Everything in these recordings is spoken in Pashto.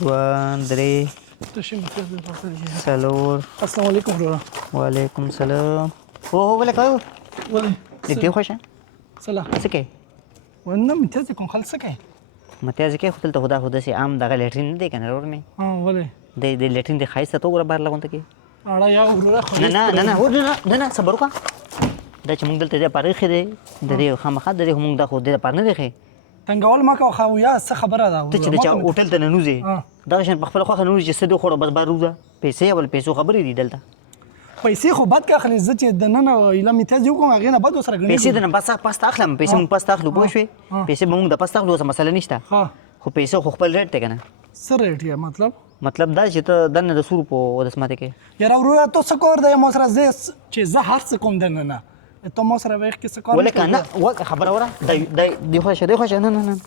دوه درې څلور السلام علیکم وروره. وعلیکم سلام. ولې کوو ولې نږدې خوښه سلام څه کوې ونه متیازې کوم خلک څه کوي متیازې کوې خو دلته خو دا خو داسې عام دغه لیټرین نه دی که نه ورور مې ولې د لیټرین د ښایسته ته وګوره بهر لغونته کې اړه یا وروره نه صبر وکړه دا چې موږ دلته دې لپاره ایښی دی د دې خامخا د دې خو موږ دا خو دې لپاره نه دی ایښی تنګول مه کوه خو یا څه خبره ده ته چې د چا هوټل ته ننوځې دغه شان په خپله خوښه ننوځې چې څه دې وخوړه بس بهر وځه پیسې او پیسو خبرې دي دلته پیسې خو بد که اخلي زه چې دننه ایله متیازې وکړم هغې نه بد ورسره ګڼېږي پیسې دننه بس پسته اخلم پیسې موږ پسته اخلو پوه شوې پیسې به موږ د پسته اخلو اوس مسله نشته خو پیسې خو خپل ریټ دی که نه څه ریټ یې مطلب دا چې ته دننه د 100 روپو ودسماتې کوې یاره وروره ته څه کار دی ما سره زه چې زه هر څه کوم دننه ته ما سره وایې کې څه کار ولې که نه خبره وره دی خوښه نه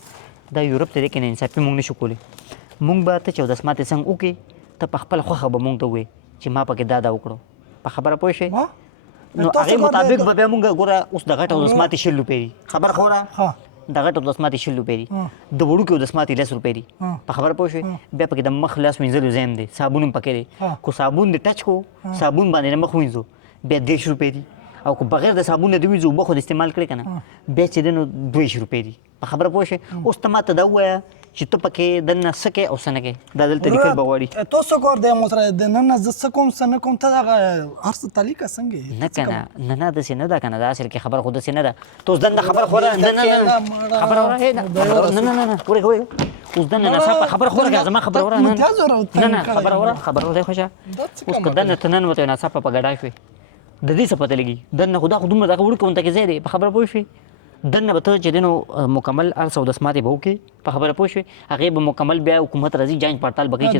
دا یورپ ته دی که نه انصافي موږ نشو کولی موږ به ته چې اودسماتې څنګه وکړې ته په خپله خوښه به موږ ته ووایې چې ما پکې دا وکړو په خبره پوه شوې نو هغې مطابق به بیا موږ ګوره اوس د غټ اودسماتې 100 روپۍ دي خبره خو وره د غټ اودسماتې 100 روپۍ دي د وړوکې اودسماتې 10 روپۍ دي په خبره پوه شوې بیا پکې د مخ لاس وینځلو ځای هم دی صابون هم پکې دی کو صابون د ټچ کو صابون باندې د مخ وینځو بیا 10 روپۍ دي او که بغیر د صابون نه د وینځو اوبه خو د استعمال کړې که نه بیا چې دی نو 200 روپۍ دي په خبره پوه شوې اوس ته ما ته دا ووایه چې ته پکې دننه څه کوې او څه نه کوې دا دلته لیکل به غواړي ته څه کار دی ما سره دننه زه څه کوم څه نه کوم ته دغه هر څه تعلیقه څنګه نه که نه داسې نه ده که نه دا اصل کې خبره خو داسې نه ده ته اوس دننه خبره خو نه خبره وره نه ورې اوس دننه ناڅاپه خبره خو وره زما خبره وره نه خبره وره دی خوښه اوس که دننه ته ننوتې ناڅاپه په ګډا شوې د دې څه پته لګي دننه خو دا خو دومره دغه وړوکې غونته کې ځای دی په خبره پوه شوې دننه به ته چې دی نو مکمل هر څه اودسماتې به وکړې په خبره پوه شوې هغې به مکمل بیا حکومت راځي جانچ پړتال به کوي چې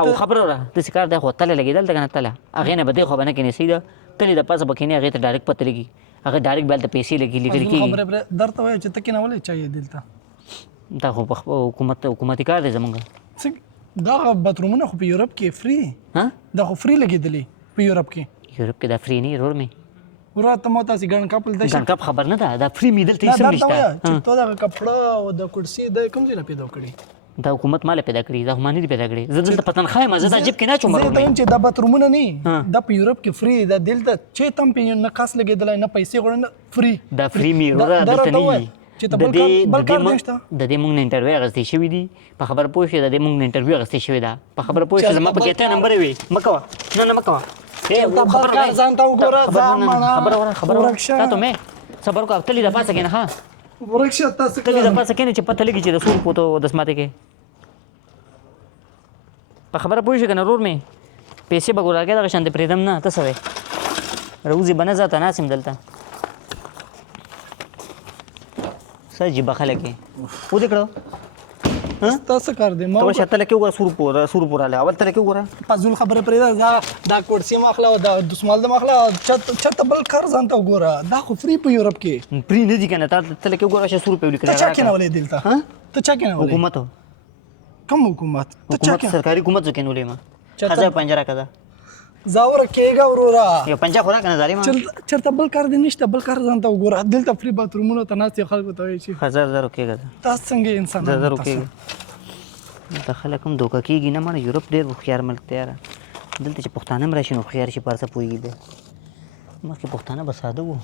او خبره وره داسې کار دی خو تله لګېدل ده که نه تله هغې نه به دې خوا به نه کښېنې صحیح ده تلې د پاسه به کښېنې هغې ته ډایرکټ پته لګي هغه ډایرکټ بیا هلته پیسې لیکل کېږي در ته وایه چې ته کېنولی چایې دلته دا خو حکومتي کار دی زمونږ دغه باترومونه خو په یورپ کې فری دا خو فری لګېدلي په یورپ کې یورپ کې دا فری نه ورور مې ورور ته ما تاسې ګڼ کپ لیدلی ګڼ کپ خبر نه ده دا فری مې دلته هېڅ هم نشته چې تا دغه کپړه او د کرسي دا کوم ځای نه پیدا کړي دا حکومت ماله پیدا کړي دا خو ما نه دي پیدا کړي زه دلته په تنخواه یم زه دا جیب کې نه اچوم زه ته وایم چې دا باترومونه نه دا په یورپ کې فری دا دلته چېرته هم پې نه کاس لګېدلی نه پیسې غواړي نه فری دا فری مې وروره دلته نه وي د دې موږ نه انټرویو اخیستې شوي دي په خبره پوه شوې د دې موږ نه انټرویو اخیستې شوې ده په خبره پوه شوې زما پکې اته نمبر وي مه کوه نه مه کوه ځان ته وګوره خبره وره تا ته مې صبر وکړه تلې د پاسه کښېنه ښه تلې د پاسه کښېنه چې پته لګي چې د 100 روپو ته اودسماتې کې په خبره پوه شوې که نه ورور مې پیسې به ګوره دغه شان د پرېږدم نه ته څه وایې روزي به نه ځه ته ناست یم دلته څه عجیبه خلک یې ودې کړو ستا څه کار دی ته ورشه تله کې وګوره 100 روپو راغلی اول تله کې وګوره فضول خبرې پرېږده دا کرسي مه اخله او دا دسمال د مه اخله چېرته بل کار ځان ته وګوره دا خو فری په یورپ کې فری نه دي که نه تا تله کې وګوره 100 روپۍ ولیکلي ته چا کېنولی دلته ته چا کېنولی حکومت کوم حکومت سرکاري حکومت زه کېنولی یم ښځه پنجه راکړه زاوره کېږه وروره یو پنجه خو راکړه نه ظالمه چېرته بل کار دی نشته بل کار ځان ته وګوره دلته فری باترومونو ته ناست یو خلکو ته وایي چې 1000 کېږه تاسو څنګه انسانان کېږه د خلک هم دوکه کېږي نه مړه یورپ ډېر هوښیار ملک دی یاره دلته چې پښتانه هم راشي نو هوښیار شي په هر څه پوهېږي دی مخکې پښتانه به ساده وو